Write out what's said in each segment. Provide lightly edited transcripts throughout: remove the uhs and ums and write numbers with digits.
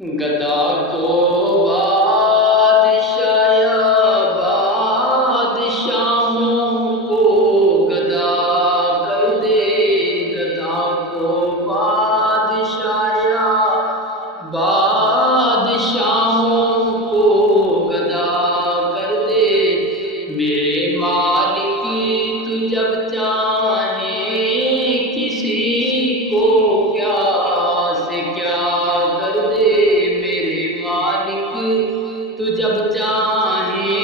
گدا کو بادشاہ بادشاہوں کو گدا کر دے، گدا کو بادشاہ بادشاہوں کو گدا کر دے۔ میرے مالک تو جب چاہے کسی کو کیا سے کیا کر دے، میرے مالک تو جب چاہے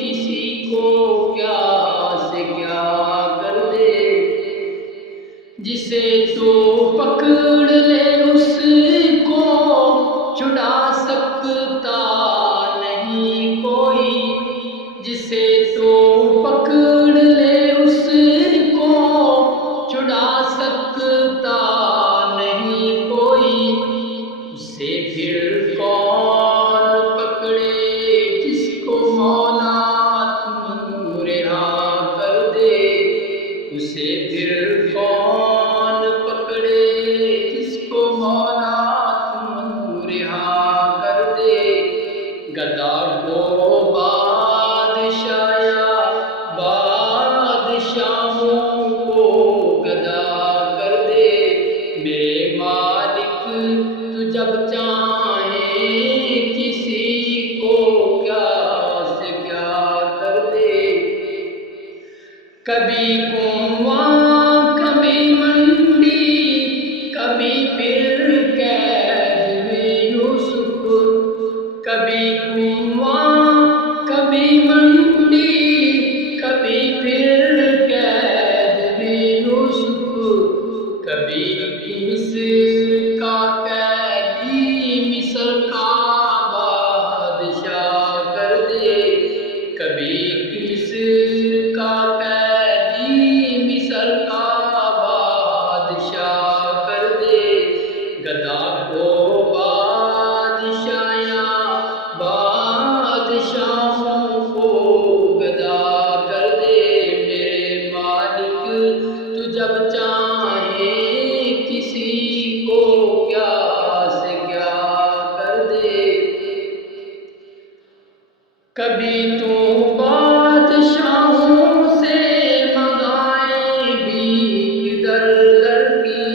کسی کو کیا سے کیا کر دے۔ جسے تو پکڑ لے اس کو چھڑا سکتا نہیں کوئی، جسے تو پکڑ لے اس کو چھڑا سکتا نہیں کوئی۔ اسے پھر کون پکڑے جس کو مولا تو رہا کر دے، اسے پھر کون پکڑے جس کو مولا تو رہا کر دے۔ گدا کو بادشاہ بادشاہوں کو گدا کر دے، میرے مالک تو جب چاہے کسی کو کیا سے کیا کر دے۔ کبھی کنواں کبھی منڈی کبھی پھر قید میں یوسف، کبھی کنواں کبھی منڈی کبھی پھر قید میں یوسف، کبھی مصر کا قیدی مصر کا بادشاہ کر دے، کبھی مصر کا قیدی مصر کا بادشاہ کر دے۔ گدا کو بادشاہ بادشاہوں کو گدا کر دے، میرے مالک تو جب چاہے کسی کو کیا سے کیا کر دے۔ کبھی تو بادشاہوں سے منگائے بھی در در کی،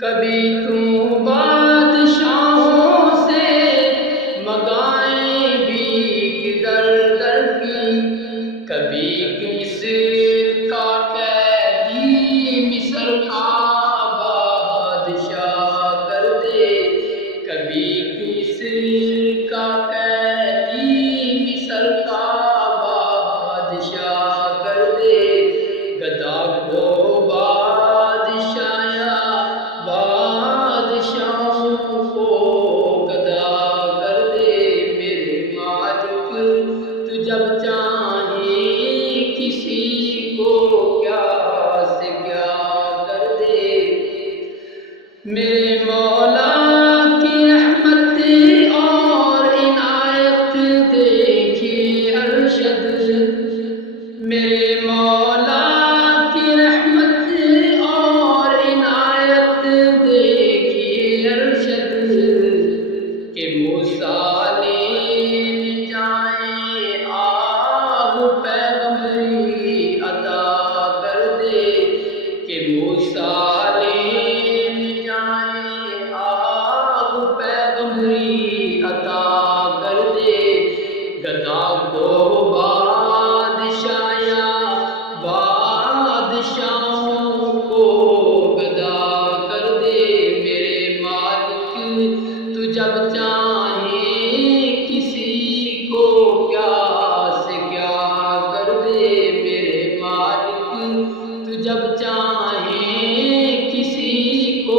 کبھی تو بادشاہوں سے منگائے بھی در در کی، کبھی مصر کا قیدی مصر کا بادشاہ کر دے، کبھی مصر کا قیدی مصر کا بادشاہ کر دے۔ گدا کو بادشاہ بادشاہوں کو گدا کر دے، میرے مالک تو جب چاہے کسی کو کیا سے کیا کر دے۔ میرے مولا کی رحمت اور عنایت دیکھے ارشد، میرے مولا کی رحمت اور عنایت دیکھے ارشد، کہ موسیٰ لین جائیں آہ پیغمبری عطا کر دے، کہ موسیٰ لین جائیں آہ پیغمبری عطا کر دے۔ گدا کو بادشاہ بادشاہوں کو گدا کر دے، میرے مالک تو جب چاہے کسی کو کیا سے کیا کر دے، میرے مالک تو جب چاہے کسی کو